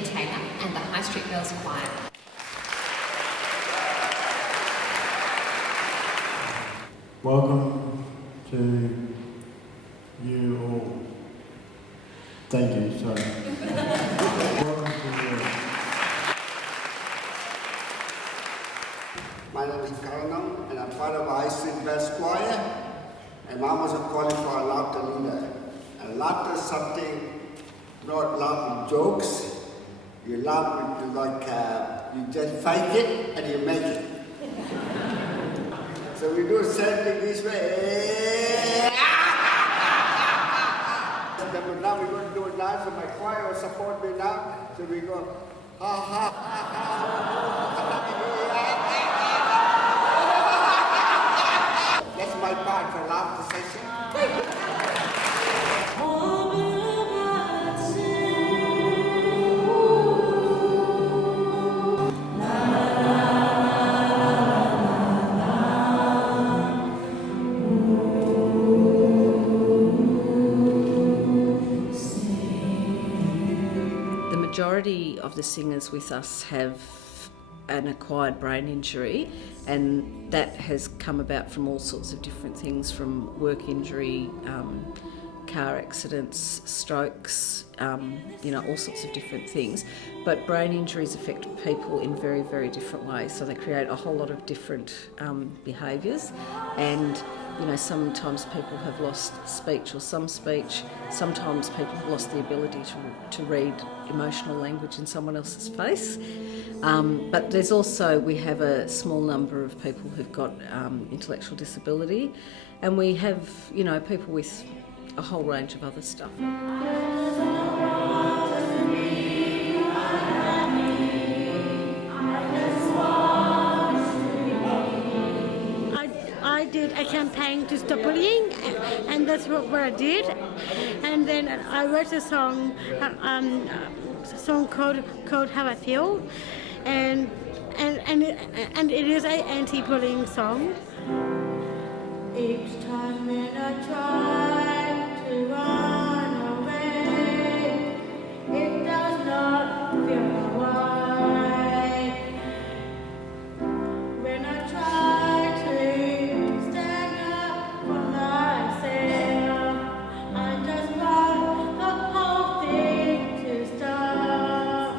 Ian Taylor and the High Street Girls Choir. Welcome to you all. Thank you, sorry. Welcome to you. My name is Karanam and I'm part of High Street Girls Choir. And Mom was calling for a laughter leader. And laughter is something, not laugh with jokes. You laugh with you just fake it and you make it. So we do the same thing this way. But now we're going to do it live, so my choir will support me now. So we go, ha ha ha ha. That's my part for laughter session. The majority of the singers with us have an acquired brain injury, and that has come about from all sorts of different things, from work injury, car accidents, strokes, all sorts of different things. But brain injuries affect people in very, very different ways, so they create a whole lot of different behaviours, and sometimes people have lost speech or some speech. Sometimes people have lost the ability to read emotional language in someone else's face. But there's also, we have a small number of people who've got intellectual disability, and we have, people with a whole range of other stuff. I did a campaign to stop bullying, and that's what I did. And then I wrote a song called "How I Feel," and it is an anti-bullying song. Each time when I try to run away, it does not feel right. When I try to stand up for myself, I just want the whole thing to stop.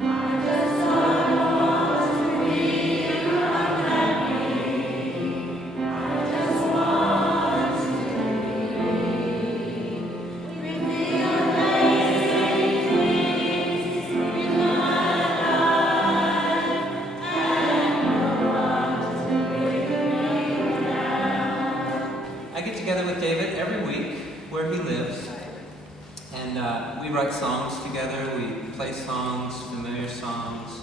I just don't want to be unhappy. I just want to be with the amazing things in my life, and no one to bring me down. I get together with David every week where he lives, and we write songs together, we play songs, familiar songs,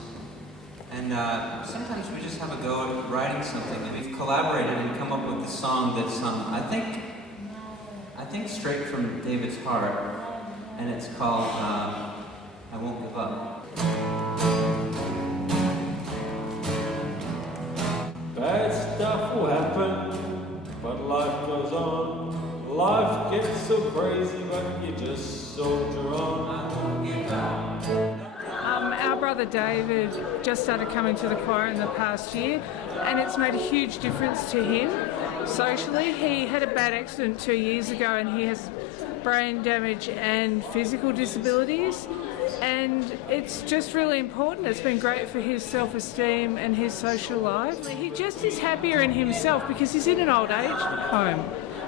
and sometimes we just have a go at writing something, and we've collaborated and come up with a song that's, I think straight from David's heart, and it's called I Won't Give Up. Bad stuff will happen, but life goes on. Life gets so crazy, but you just soldier on. I won't give up. Our brother David just started coming to the choir in the past year, and it's made a huge difference to him socially. He had a bad accident 2 years ago, and he has brain damage and physical disabilities, and it's just really important. It's been great for his self-esteem and his social life. He just is happier in himself because he's in an old age home.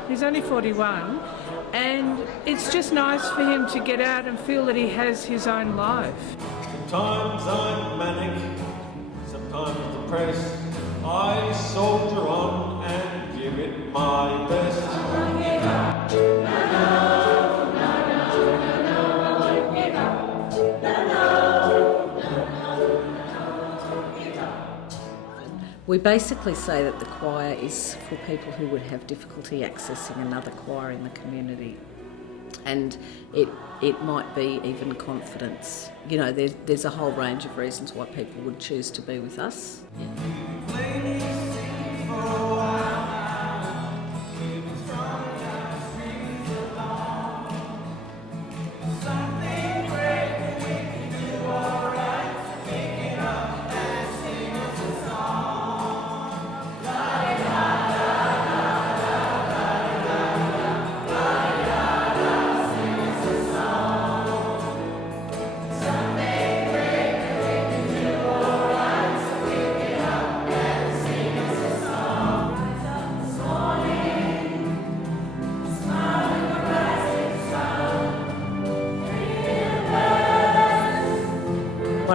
He's only 41, and it's just nice for him to get out and feel that he has his own life. Sometimes I'm manic, sometimes depressed. I soldier on and give it my best. I won't give up. We basically say that the choir is for people who would have difficulty accessing another choir in the community, and it might be even confidence. There's a whole range of reasons why people would choose to be with us. Something great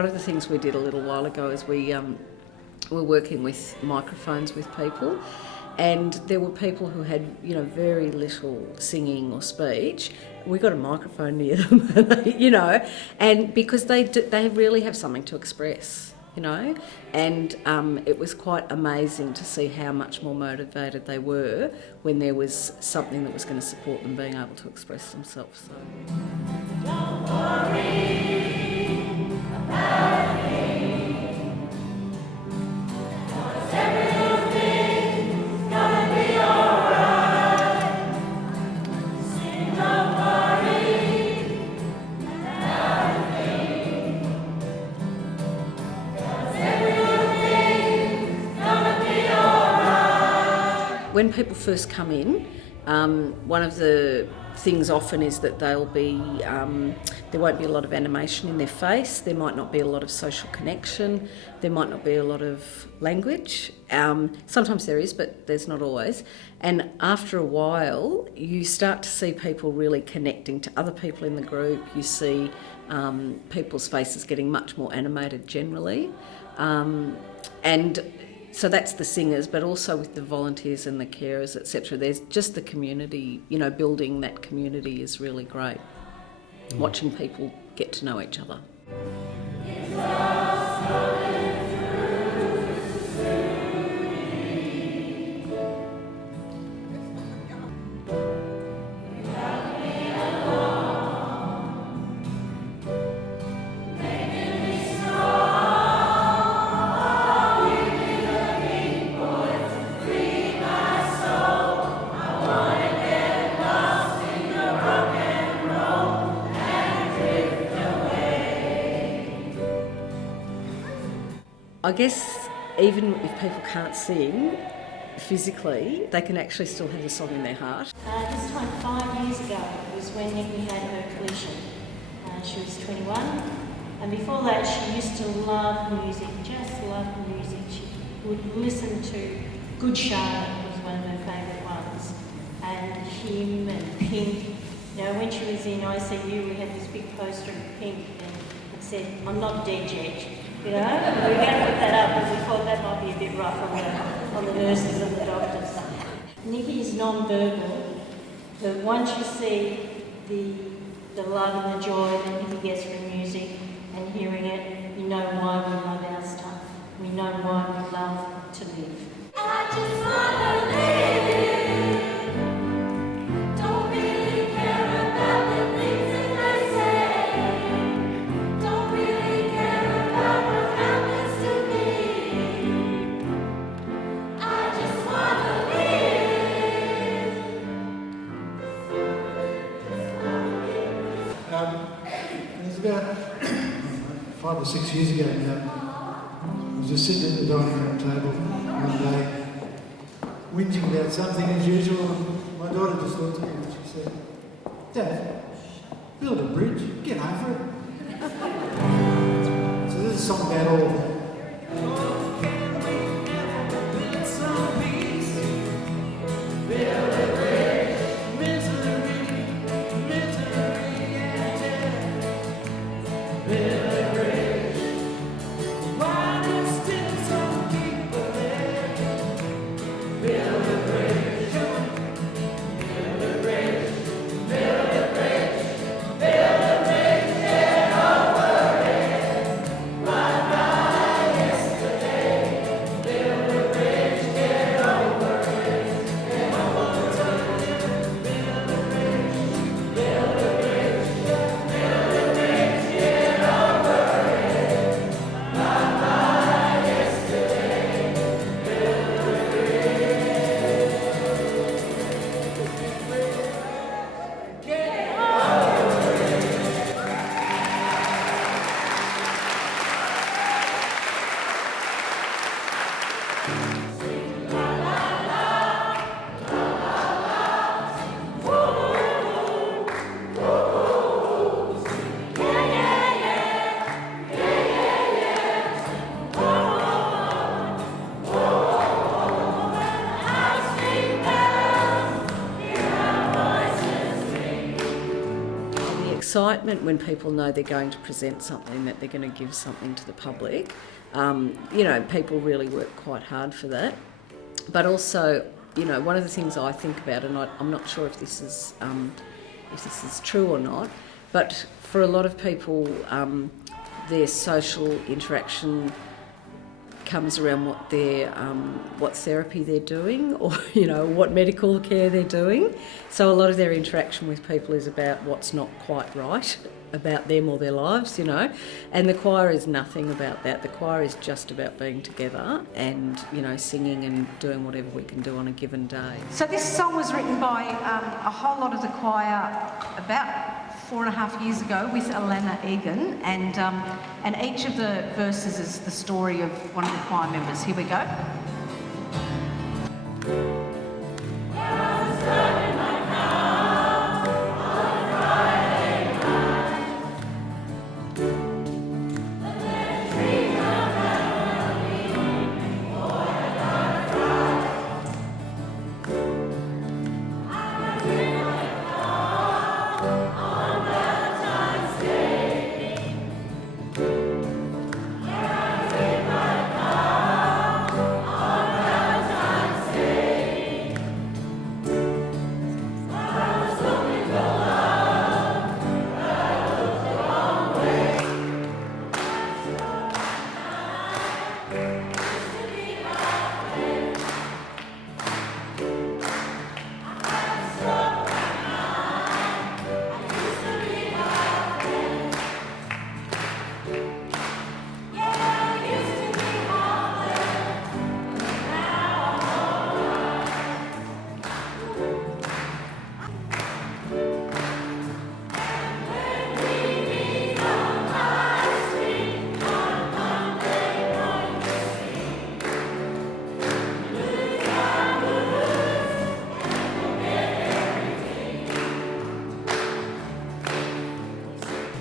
one of the things we did a little while ago is we were working with microphones with people, and there were people who had, you know, very little singing or speech. We got a microphone near them, you know, and because they really have something to express, you know, and it was quite amazing to see how much more motivated they were when there was something that was going to support them being able to express themselves. So. Don't worry about me, 'cause everything's gonna be alright. Sing, don't worry about me, 'cause everything's gonna be alright. When people first come in, one of the things often is that they'll be, there won't be a lot of animation in their face, there might not be a lot of social connection, there might not be a lot of language. Sometimes there is, but there's not always. And after a while, you start to see people really connecting to other people in the group. You see people's faces getting much more animated generally. And so that's the singers, but also with the volunteers and the carers, etc. There's just the community, you know, building that community is really great. Watching people get to know each other. I guess even if people can't sing physically, they can actually still have a song in their heart. This time 5 years ago was when Nikki had her collision. She was 21, and before that she used to love music, just love music. She would listen to Good Charlotte was one of her favourite ones, and Him and Pink. You know, when she was in ICU, we had this big poster of Pink and it said, "I'm not dead yet." You know, we were going to put that up because we thought that might be a bit rough on the nurses and the doctors. Nikki's non-verbal, but once you see the love and the joy that Nikki gets from music and hearing it, you know why we love our stuff. We know why we love to live. I just want to live. Don't really care about the things that they say. Don't really care about what happens to me. I just want to live. It was about 5 or 6 years ago now. I was just sitting at the dining room table one day, whinging about something as usual. My daughter just looked at me and she said, "Dad, build a bridge, get over it." So this is a song about all of that. excitement when people know they're going to present something, that they're going to give something to the public. You know, people really work quite hard for that. But also, you know, one of the things I think about, and I'm not sure if this is true or not, but for a lot of people, their social interaction comes around what therapy they're doing, or you know, what medical care they're doing. So a lot of their interaction with people is about what's not quite right about them or their lives, you know. And the choir is nothing about that. The choir is just about being together and, you know, singing and doing whatever we can do on a given day. So this song was written by a whole lot of the choir about 4.5 years ago with Alana Egan, and each of the verses is the story of one of the choir members. Here we go.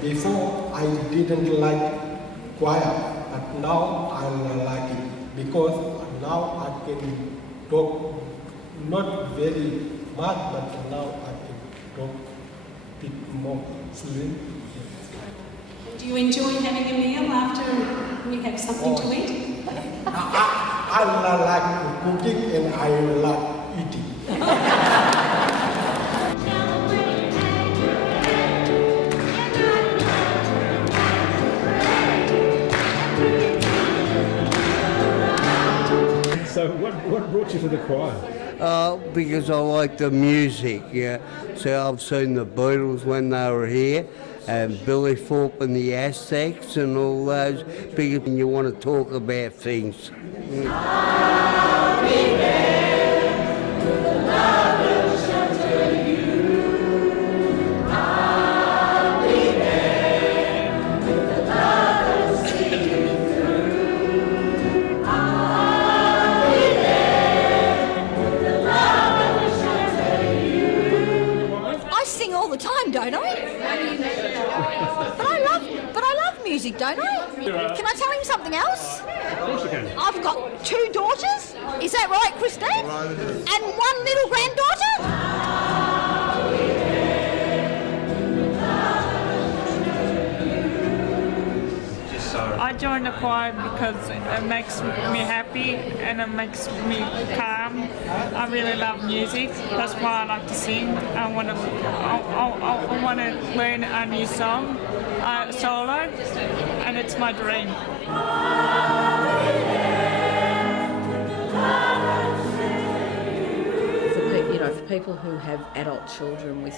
Before I didn't like choir, but now I like it because now I can talk not very much, but now I can talk a bit more slowly. Do you enjoy having a meal after we have something to eat? I like cooking and I like eating. So what brought you to the choir? Because I like the music, yeah. So I've seen the Beatles when they were here, and Billy Thorpe and the Aztecs and all those, because you want to talk about things. Don't I? But I love music, don't I? Can I tell him something else? Of course you can. I've got 2 daughters. Is that right, Christine? And 1 little granddaughter. I joined the choir because it makes me happy and it makes me calm. I really love music. That's why I like to sing. I want to learn a new song, solo, and it's my dream. For people who have adult children with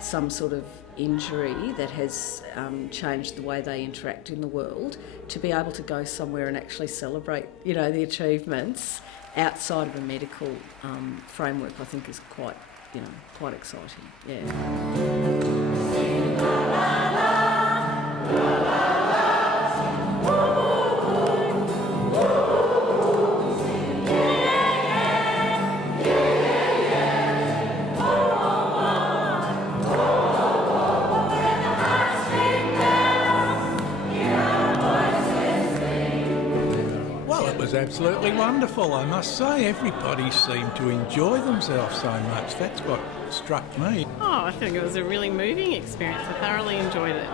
some sort of injury that has changed the way they interact in the world, to be able to go somewhere and actually celebrate, the achievements outside of a medical framework, I think is quite exciting. Yeah. Was absolutely wonderful, I must say. Everybody seemed to enjoy themselves so much. That's what struck me. Oh, I think it was a really moving experience. I thoroughly enjoyed it.